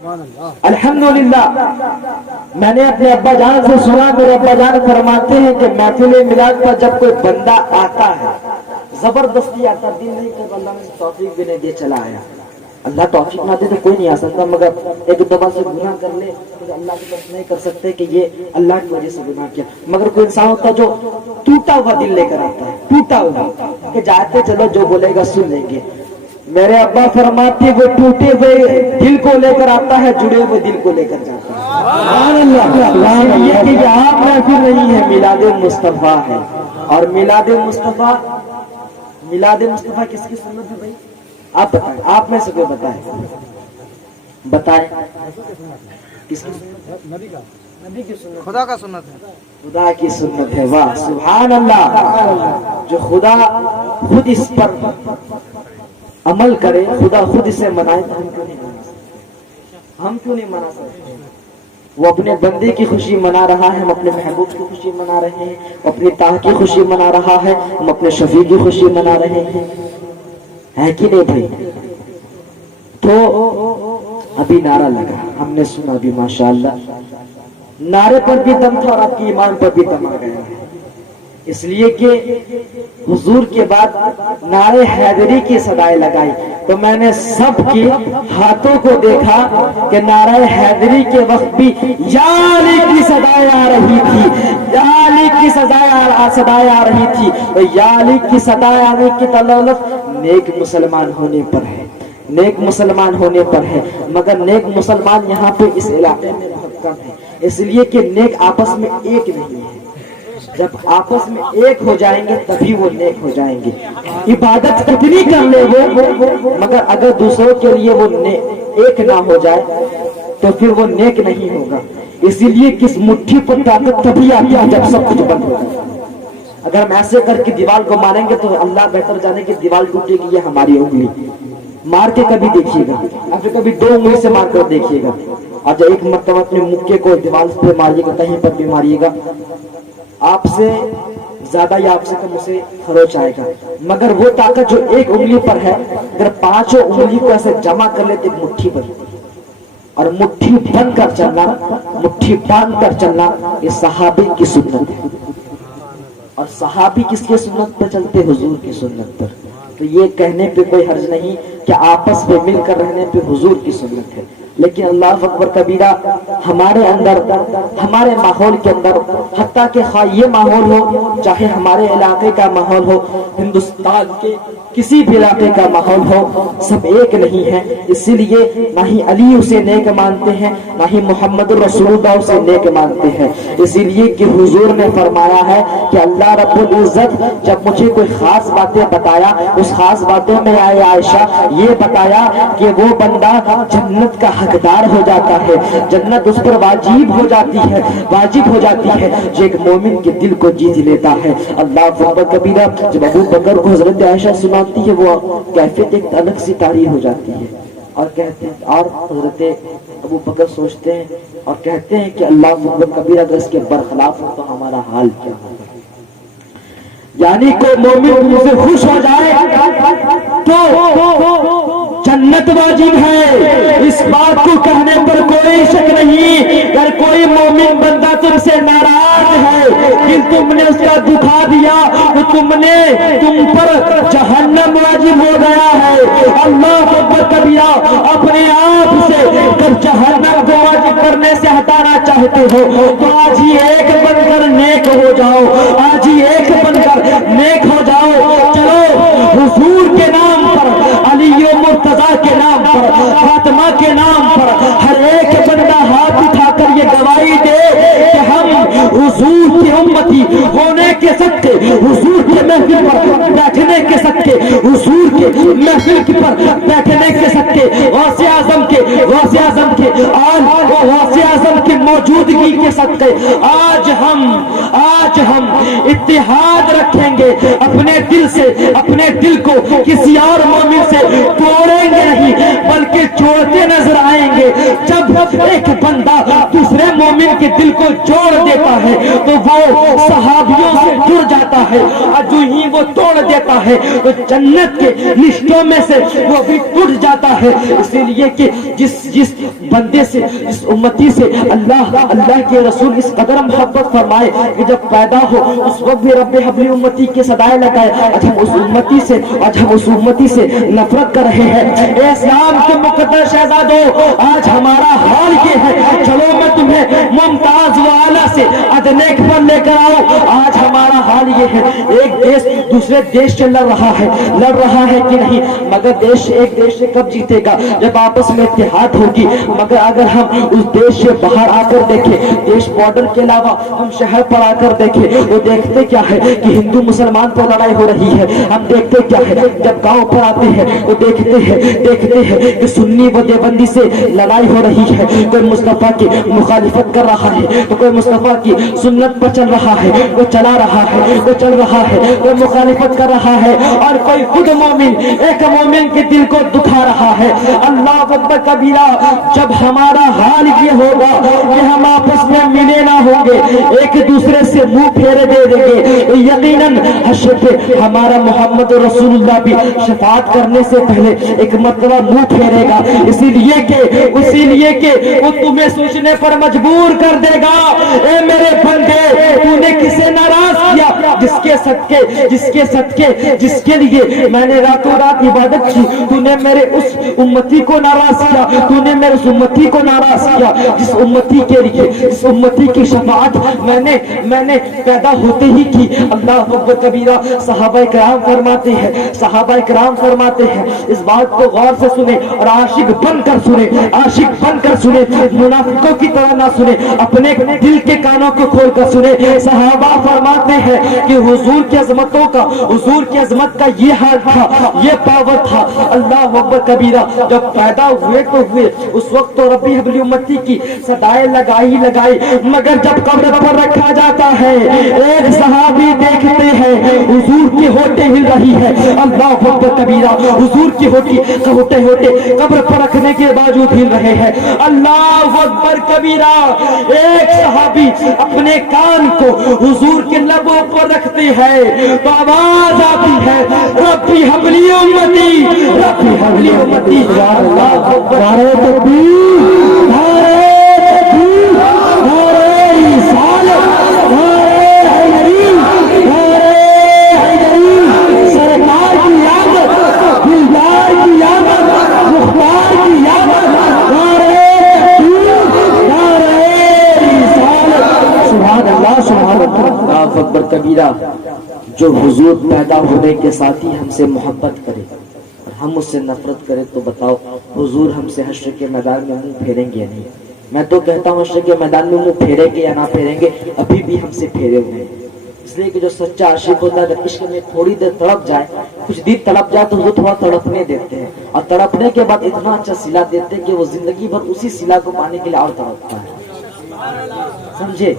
الحمدللہ میں نے اپنے ابا جان سے سنا، میرے ابا جان فرماتے ہیں کہ محفل میلاد پر جب کوئی بندہ آتا ہے زبردستی آتا، دل نہیں کہ اللہ نے توفیق بھی نہیں دے چلا آیا، اللہ توفیق نہ دے تو کوئی نہیں آ سکتا، مگر ایک دفعہ سے گناہ کر لے تو اللہ کی طرف نہیں کر سکتے کہ یہ اللہ کی وجہ سے گناہ کیا، مگر کوئی انسان ہوتا ہے جو ٹوٹا ہوا دل لے کر آتا ہے، ٹوٹا ہوا کہ جاتے چلو جو بولے گا سن لیں گے، میرے ابا فرماتے وہ ٹوٹے ہوئے دل کو لے کر آتا ہے، جڑے ہوئے دل کو لے کر جاتا ہے۔ سبحان اللہ، یہ کہ آپ محفل نہیں ہے، میلاد مصطفیٰ ہے، اور میلاد مصطفیٰ کس کی سنت ہے بھائی؟ آپ بتائیں، آپ میں سے کوئی بتائیں کس کی سنت؟ نبی کی سنت، خدا کا سنت ہے، خدا کی سنت ہے۔ واہ سبحان اللہ، جو خدا خود اس پر عمل کرے، خدا خود اسے منائے تو ہم کیوں نہیں منا سکتے؟ وہ اپنے بندے کی خوشی منا رہا ہے، ہم اپنے محبوب کی خوشی منا رہے ہیں، اپنی طاعت کی خوشی منا رہا ہے، ہم اپنے شفیع کی خوشی منا رہے ہیں، ہے کہ نہیں بھائی؟ تو ابھی نعرہ لگا، ہم نے سنا بھی ماشاءاللہ، نعرے پر بھی دم تھا اور آپ کی ایمان پر بھی دم آ گیا ہے، اس لیے کہ حضور کے بعد نعرے حیدری کی صدائیں لگائی تو میں نے سب کے ہاتھوں کو دیکھا کہ نعرہ حیدری کے وقت بھی یا علی کی صدائیں آ رہی تھی، یا علی کی صدائیں آ رہی تھی، تو یا علی کی صدائیں آنے کی دلالت نیک مسلمان ہونے پر ہے، نیک مسلمان ہونے پر ہے، مگر نیک مسلمان یہاں پہ اس علاقے میں بہت کم ہے، اس لیے کہ نیک آپس میں ایک نہیں ہے، جب آپس میں ایک ہو جائیں گے تبھی وہ نیک ہو جائیں گے، عبادت کتنی کر لے وہ، مگر اگر دوسروں کے لیے وہ ایک نہ ہو جائے تو پھر وہ نیک نہیں ہوگا، اسی لیے کس مٹھی پر طاقت تبھی آتی ہے جب سب کچھ بند ہو جائے، اگر ہم ایسے کر کے دیوار کو ماریں گے تو اللہ بہتر جانے کی دیوار ٹوٹے گی، یہ ہماری انگلی مار کے کبھی دیکھیے گا، یا پھر کبھی دو انگلی سے مار کر دیکھیے گا، اور جب ایک مرتبہ اپنے مکے کو دیوار پہ ماریے گا، کہیں پر بھی ماریے گا، آپ سے زیادہ یا آپ سے کم اسے خروچ آئے گا، مگر وہ طاقت جو ایک انگلی پر ہے اگر پانچوں انگلی کو ایسے جمع کر لیتے ایک مٹھی پر، اور مٹھی بند کر چلنا، مٹھی باندھ کر چلنا، یہ صحابی کی سنت ہے، اور صحابی کس کی سنت پر چلتے؟ حضور کی سنت پر، تو یہ کہنے پہ کوئی حرج نہیں کہ آپس میں مل کر رہنے پہ حضور کی سنت ہے، لیکن اللہ اکبر کبیرہ ہمارے اندر، ہمارے ماحول کے اندر، حتیٰ کہ خواہ یہ ماحول ہو، چاہے ہمارے علاقے کا ماحول ہو، ہندوستان کے کسی بھی علاقے کا ماحول ہو، سب ایک نہیں ہے، اسی لیے نہ ہی علی اسے نیک مانتے ہیں، نہ ہی محمد رسول اللہ اسے نیک مانتے ہیں، اسی لیے کہ حضور نے فرمایا ہے کہ اللہ رب العزت جب مجھے کوئی خاص باتیں بتایا، اس خاص باتوں میں آئے عائشہ یہ بتایا کہ وہ بندہ جنت کا حقدار ہو جاتا ہے، جنت اس پر واجب ہو جاتی ہے، واجب ہو جاتی ہے، جو ایک مومن کے دل کو جیت لیتا ہے۔ اللہ اکبر کبیرہ، جب ابو بکر کو حضرت عائشہ سناتی ہے وہ کیفیت ایک الگ سی طاری ہو جاتی ہے، اور کہتے ہیں، اور حضرت ابو بکر سوچتے ہیں اور کہتے ہیں کہ اللہ اکبر کبیرہ اگر اس کے برخلاف ہو تو ہمارا حال کیا ہوگا، یعنی کوئی مومن سے خوش ہو جائے تو جنت واجب ہے، اس بات کو کہنے پر کوئی شک نہیں، اگر کوئی مومن بندہ تم سے ناراض ہے کہ تم نے اس کا دکھا دیا تو تم پر جہنم واجب ہو گیا ہے۔ اللہ اکبر کبیرہ، اپنے آپ سے جب جہنم کو واجب کرنے سے ہٹانا چاہتے ہو تو آج ہی ایک بن کر نیک ہو جاؤ، آج ہی ایک بن کر نیک ہو جاؤ، چلو حضور کے نام پر، علی و مرتضیٰ کے نام پر، فاطمہ کے نام پر ہر ایک بندہ ہاتھ اٹھا کر یہ گواہی دے کہ ہم حضور کی امتی ہونے کے صدقے، حضور کے محفل پر بیٹھنے کے صدقے، حضور کے محفل پر بیٹھنے کے صدقے، غوث اعظم کے آل و غوث اعظم کی موجودگی کے صدقے آج ہم اتحاد رکھیں گے، اپنے دل سے، اپنے دل کو کسی اور مومن سے توڑیں گے نہیں بلکہ جوڑتے نظر آئیں گے۔ جب ایک بندہ دوسرے مومن کے دل کو جوڑ دیتا ہے تو وہ صحابیوں سے جڑ جاتا ہے، اور جو ہی وہ توڑ دیتا ہے ہے تو جنت کے رشتوں میں سے وہ بھی ٹوٹ جاتا ہے. اسی لیے کہ جس بندے سے جس امتی سے اللہ کے رسول اس قدر محبت فرمائے کہ جب پیدا ہو اس وقت بھی رب حبلی امتی کے صدائے لگائے. آج ہم اس امتی سے نفرت کر رہے ہیں. اے اسلام کے مقدس شہزادوں, آج ہمارا حال یہ ہے. چلو میں تمہیں ممتاز والا سے ادنیک پر لے کر آؤں. آج ہمارا حال یہ ہے, ایک دیش دوسرے دیش سے لڑ رہا ہے کہ نہیں, مگر ایک دیش سے کب جیتے گا جب آپس میں اتحاد ہوگی. مگر اگر ہم اس دیش سے باہر آ کر دیکھیں, دیش بارڈر کے علاوہ ہم شہر پر آ کر دیکھیں, وہ دیکھتے کیا ہے کہ ہندو مسلمان پر لڑائی ہو رہی ہے. ہم دیکھتے کیا ہے جب گاؤں پر آتے ہیں وہ دیکھتے ہیں کہ سنی و دیوبندی سے لڑائی ہو رہی ہے. کوئی مصطفیٰ کی مخالفت کر رہا ہے تو کوئی مصطفیٰ کی سنت پر چل رہا ہے, کوئی چل رہا ہے, کوئی مخالفت کر رہا ہے, اور کوئی خود ایک مومن کے دل کو دکھا رہا ہے. اللہ اکبر کبیرہ. جب ہمارا حال یہ ہوگا کہ ہم آپس میں ملے نہ ہوں گے, ایک دوسرے سے منہ پھیرے دے دیں گے, یقیناً حشر پہ ہمارا محمد رسول اللہ بھی شفاعت کرنے سے پہلے ایک مرتبہ منہ پھیرے گا. اسی لیے کہ وہ تمہیں سوچنے پر مجبور کر دے گا. اے میرے بندے, تو نے کسے ناراض کیا جس کے لیے میں نے راتوں رات عبادت کی. تو نے میرے اس امتی کو ناراض کیا, تو نے میرے اس امتی کو ناراض کیا جس امتی کے لیے اس امتی کی شفاعت میں نے پیدا ہوتے ہی کی. اللہ اکبر کبیرہ. صحابہ کرام فرماتے ہیں اس بات کو غور سے سنیں اور عاشق بن کر سنیں, منافقوں کی طرح نہ سنیں, اپنے دل کے کانوں کو کھول کر سنیں. صحابہ فرماتے ہیں کہ حضور کی عظمت کا یہ حال تھا, یہ پاور تھا. اللہ اکبر کبیرہ. جب پیدا ہوئے اس وقت تو ربی حبلی امتی کی صدائیں لگائی, مگر جب قبر پر رکھا جاتا ہے ایک صحابی دیکھتے ہیں حضور کی ہوٹیں ہل رہی ہے. اللہ اکبر کبیرہ. حضور کی ہوٹیں قبر پر رکھنے کے باوجود ہل رہے ہیں. اللہ اکبر کبیرہ. ایک صحابی اپنے کان کو حضور کے لبوں پر رکھتے ہیں تو آواز آتی ہے ربی حبلی امتی, ربی حبلی امتی. اللہ اکبر. نعرہ تکبیر, نعرہ تکبیر, نعرہ رسالت, نعرہ حیدری, نعرہ حیدری. سرکار کی یاد, دلدار کی یاد, مختار کی یاد. نعرہ تکبیر, نعرہ رسالت. سبحان اللہ, سبحان اللہ. اکبر کبیرہ. جو حضور پیدا ہونے کے ساتھ ہی ہم سے محبت کرے اور ہم اس سے نفرت کرے تو بتاؤ حضور ہم سے حشر کے میدان میں منہ پھیریں گے یا نہیں؟ میں تو کہتا ہوں حشر کے میدان میں منہ پھیریں گے یا نہ پھیریں گے, ابھی بھی ہم سے پھیرے ہوئے ہیں. اس لیے کہ جو سچا عاشق ہوتا ہے اگر عشق میں تھوڑی دیر تڑپ جائے, کچھ دیر تڑپ جائے تو وہ تھوڑا تڑپنے دیتے ہیں, اور تڑپنے کے بعد اتنا اچھا صلہ دیتے ہیں کہ وہ زندگی بھر اسی صلہ کو پانے کے لیے اور تڑپتا ہے. سمجھے؟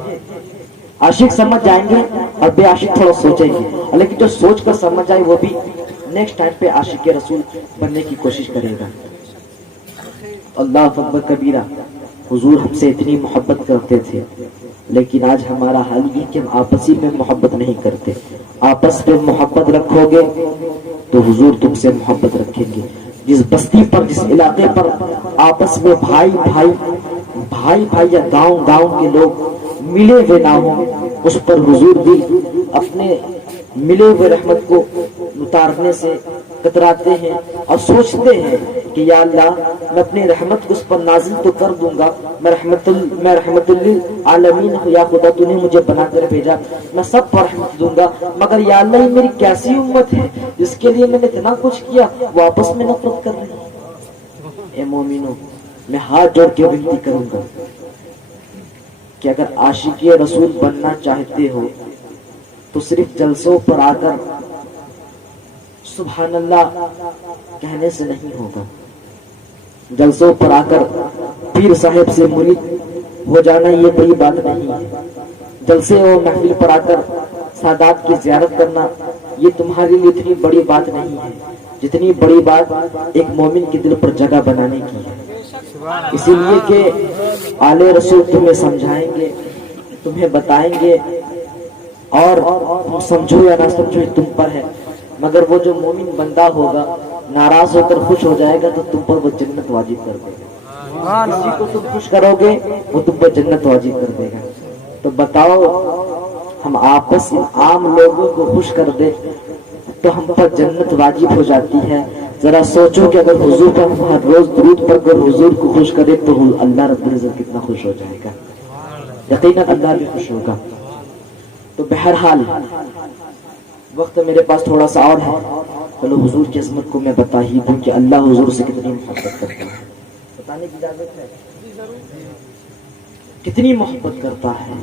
عاشق سمجھ جائیں گے اور بے عاشق تھوڑا سوچیں گے, لیکن جو سوچ کر سمجھ جائے وہ بھی نیکسٹ ٹائم پہ عاشق رسول بننے کی کوشش کرے گا. اللہ اکبر کبیرہ. حضور ہم سے اتنی محبت کرتے تھے, لیکن آج ہمارا حال یہ کہ ہم آپسی میں محبت نہیں کرتے. آپس میں محبت رکھو گے تو حضور تم سے محبت رکھیں گے. جس بستی پر, جس علاقے پر آپس میں بھائی یا گاؤں کے لوگ ملے ہوئے نہ ہوں, اس پر حضور بھی اپنے ملے ہوئے رحمت کو اتارنے سے کتراتے ہیں اور سوچتے ہیں کہ یا اللہ میں اپنی رحمت کو اس پر نازل تو کر دوں گا, میں رحمت للعالمین ہوں, یا خدا تو نے مجھے بنا کر بھیجا, میں سب پر رحمت دوں گا, مگر یا اللہ یہ میری کیسی امت ہے جس کے لیے میں نے اتنا کچھ کیا وہ آپس میں نفرت کر رہی ہے. اے مومنو, میں ہاتھ جوڑ کے ونتی کروں گا کہ اگر عاشق رسول بننا چاہتے ہو تو صرف جلسوں پر آ کر سبحان اللہ کہنے سے نہیں ہوگا. جلسوں پر آ کر پیر صاحب سے مرید ہو جانا یہ بڑی بات نہیں ہے. جلسے اور محفل پر آ کر سادات کی زیارت کرنا یہ تمہارے لیے اتنی بڑی بات نہیں ہے جتنی بڑی بات ایک مومن کے دل پر جگہ بنانے کی ہے. اسی لیے کہ آل رسول تمہیں سمجھائیں گے, تمہیں بتائیں گے, اور تم سمجھو یا نہ سمجھو تم پر ہے, مگر وہ جو مومن بندہ ہوگا ناراض ہو کر خوش ہو جائے گا تو تم پر وہ جنت واجب کر دے گا. کسی کو تم خوش کرو گے وہ تم پر جنت واجب کر دے گا. تو بتاؤ ہم آپس عام لوگوں کو خوش کر دے تو ہم پر جنت واجب ہو جاتی ہے. ذرا سوچو کہ اگر حضور پر ہم ہر روز درود پڑھ کر حضور کو خوش کرے تو اللہ رب العزت کتنا خوش ہو جائے گا. یقیناً اللہ بھی خوش ہوگا. تو بہرحال وقت میرے پاس تھوڑا سا اور ہے. چلو حضور کی عظمت کو میں بتا ہی دوں کہ اللہ حضور سے کتنی محبت کرتا ہے. بتانے کی اجازت ہے کتنی محبت کرتا ہے.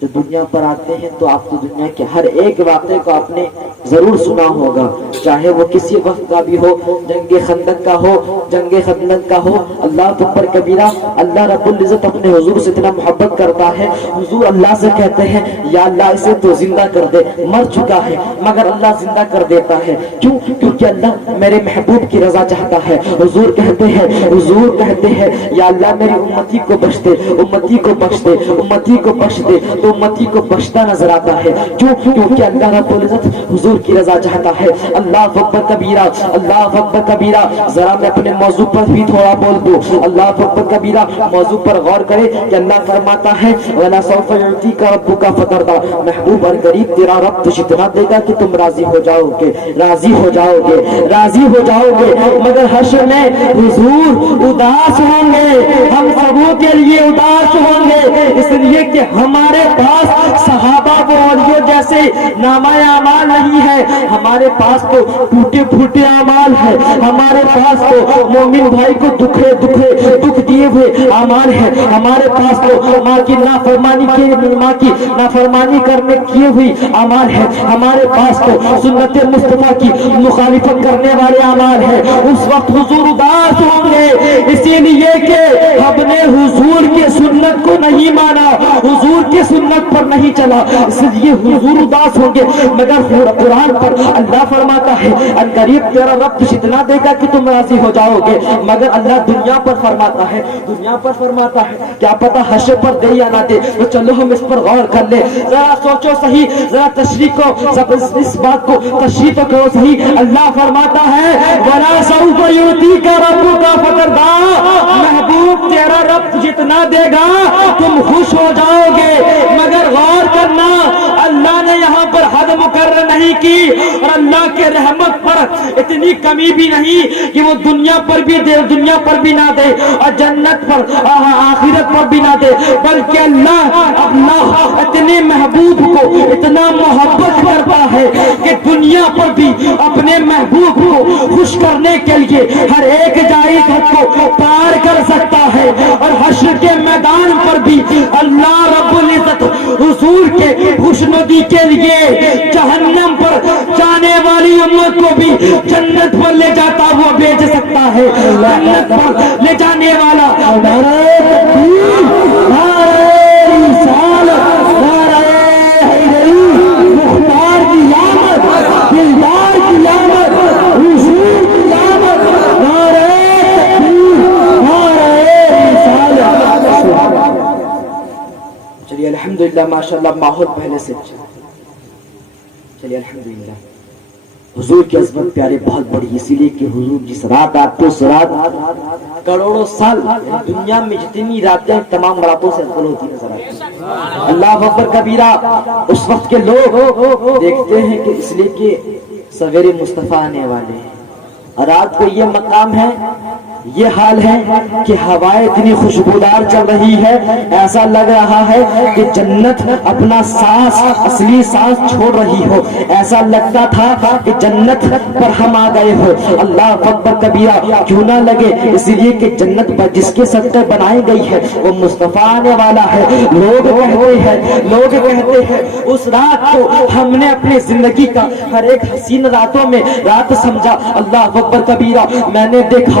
جو دنیا پر آتے ہیں تو آپ تو دنیا کے ہر ایک واقعے کو آپ نے ضرور سنا ہوگا, چاہے وہ کسی وقت کا بھی ہو, جنگ خندق کا ہو, جنگ خندق کا ہو. اللہ اکبر کبیرہ. اللہ رب العزت اپنے حضور سے اتنا محبت کرتا ہے. حضور اللہ سے کہتے ہیں یا اللہ اسے تو زندہ کر دے, مر چکا ہے مگر اللہ زندہ کر دیتا ہے. کیوں؟ کیونکہ اللہ میرے محبوب کی رضا چاہتا ہے. حضور کہتے ہیں یا اللہ میری امتی کو بخش دے, امتی کو بخش دے, امتی کو بخش دے. تو امتی کو بخشتا نظر آتا ہے. کیوں؟ کیونکہ اللہ رب العزت حضور کی رضا چاہتا ہے. اللہ اکبر کبیرہ, اللہ اکبر کبیرہ. ذرا میں اپنے موضوع پر بھی تھوڑا بول دوں. اللہ اکبر کبیرہ. موضوع پر غور کرے کہ اللہ فرماتا ہے وَلَا سَوْفَ يُعْطِيكَ رَبُّكَ فَتَرْضَىٰ. محبوب اور غریب تیرا رب تجھے اتنا دے گا کہ تم راضی ہو جاؤ گے, راضی ہو جاؤ گے, راضی ہو جاؤ گے. مگر حشر میں حضور اداس ہوں گے, ہم سبوں کے لیے اداس ہوں گے, اس لیے کہ ہمارے پاس صحابہ و اولیاء جیسے نامہ اعمال نہیں ہے. ہمارے پاس تو ٹوٹے پھوٹے اعمال ہے. ہمارے پاس تو مومن بھائی کو دکھ دیے ہوئے اعمال ہے. ہمارے پاس تو ماں کی نافرمانی کرنے کیے ہوئی اعمال ہے. ہمارے پاس تو سنت مصطفیٰ کی مخالفت کرنے والے اعمال ہے. اس وقت حضور اداس ہوں گے, اسی لیے کہ ہم نے حضور کی سنت کو نہیں مانا, حضور کی سنت پر نہیں چلا, اس لیے حضور اداس ہوں گے. مگر قرآن پر اللہ فرماتا ہے ان قریب تیرا رب تجھے اتنا دے گا کہ تم راضی ہو جاؤ گے. مگر اللہ دنیا پر فرماتا ہے کیا پتا حشر پر دے یا نہ دے. تو چلو ہم اس پر غور کر لیں. ذرا سوچو صحیح, ذرا اس بات کو تشریح تو کرو صحیح. اللہ فرماتا ہے وَلَا سَوْفَ يُعْطِيكَ رَبُّكَ فَتَرْضَىٰ. محبوب تیرا رب جتنا دے گا تم خوش ہو جاؤ گے. مگر غور کرنا, اللہ نے یہاں پر حد مقرر نہیں کی, اور اللہ کے رحمت پر اتنی کمی بھی نہیں کہ وہ دنیا پر بھی دے, دنیا پر بھی نہ دے, اور جنت پر آخرت پر بھی نہ دے. بلکہ اللہ اتنے محبوب کو اتنا محبت کرتا ہے کہ دنیا پر بھی اپنے محبوب کو خوش کرنے کے لیے ہر ایک جائز حد کو پار کر سکتا ہے. اور حشر کے میدان پر بھی اللہ رب العزت حضور کے خوشنودی کے لیے جہنم پر جانے والی امت کو بھی جنت پر لے جاتا ہوا بھیج سکتا ہے. جنت پر لے جانے والا چلیے الحمدللہ ماشاءاللہ ماحول پہلے سے چلیے الحمدللہ. حضور کی عظمت پیارے بہت بڑی, اسی لیے کہ حضور جس رات آپ کو سرات کروڑوں سال دنیا میں جتنی راتیں تمام راتوں سے افضل ہوتی نظر آتی ہیں. اللہ اکبر کبیرہ. اس وقت کے لوگ دیکھتے ہیں کہ اس لیے کہ سویرے مصطفیٰ آنے والے ہیں, اور رات کو یہ مقام ہے, یہ حال ہے کہ ہوائیں اتنی خوشبودار چل رہی ہے, ایسا لگ رہا ہے کہ جنت اپنا سانس, اصلی سانس چھوڑ رہی ہو. ایسا لگتا تھا کہ جنت پر ہم آ گئے ہو. اللہ اکبر کبیرہ. کیوں نہ لگے, اس لیے کہ جنت پر جس کے سطح بنائی گئی ہے وہ مصطفیٰ آنے والا ہے. لوگ کہتے ہیں اس رات کو ہم نے اپنی زندگی کا ہر ایک حسین راتوں میں رات سمجھا. اللہ اکبر کبیرہ. میں نے دیکھا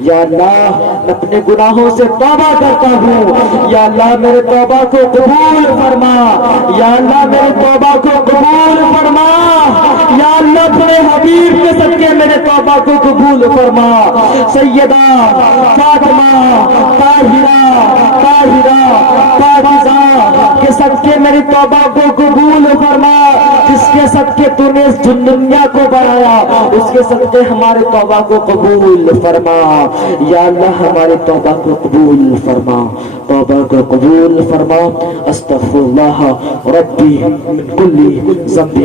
یا اللہ میں اپنے گناہوں سے توبہ کرتا ہوں. یا اللہ میرے توبہ کو قبول فرما. یا اللہ میرے توبہ کو قبول فرما. یا اللہ اپنے حبیب کے صدقے میرے توبہ کو قبول فرما. سیدہ فاطمہ طاہرہ پاکیزہ کے صدقے میری توبہ کو قبول فرما. جس کے صدقے تو نے اس دنیا کو بنایا اس کے صدقے ہمارے توبہ کو قبول فرما. یا اللہ ہماری توبہ کو قبول فرما. توبہ کو قبول فرما. استغفر اللہ ربی من کل ذنب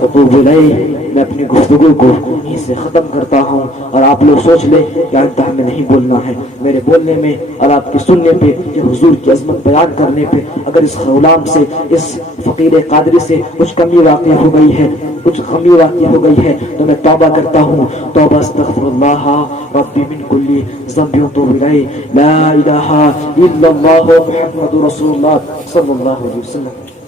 واتوب الیہ. میں اپنی گفتگو کو یہیں سے ختم کرتا ہوں اور آپ لوگ سوچ لیں کہ آئندہ ہمیں نہیں بولنا ہے. میرے بولنے میں اور آپ کے سننے پہ یا حضور کی عظمت بیان کرنے پہ اگر اس غلام سے اس فقیر قادری سے کچھ کمی واقع ہو گئی ہے کچھ کمی واقع ہو گئی ہے تو میں توبہ کرتا ہوں. توبہ استغفر اللہ ربی من کل ذنب واتوب الیہ. لا الہ الا اللہ محمد رسول اللہ صلی اللہ علیہ وسلم.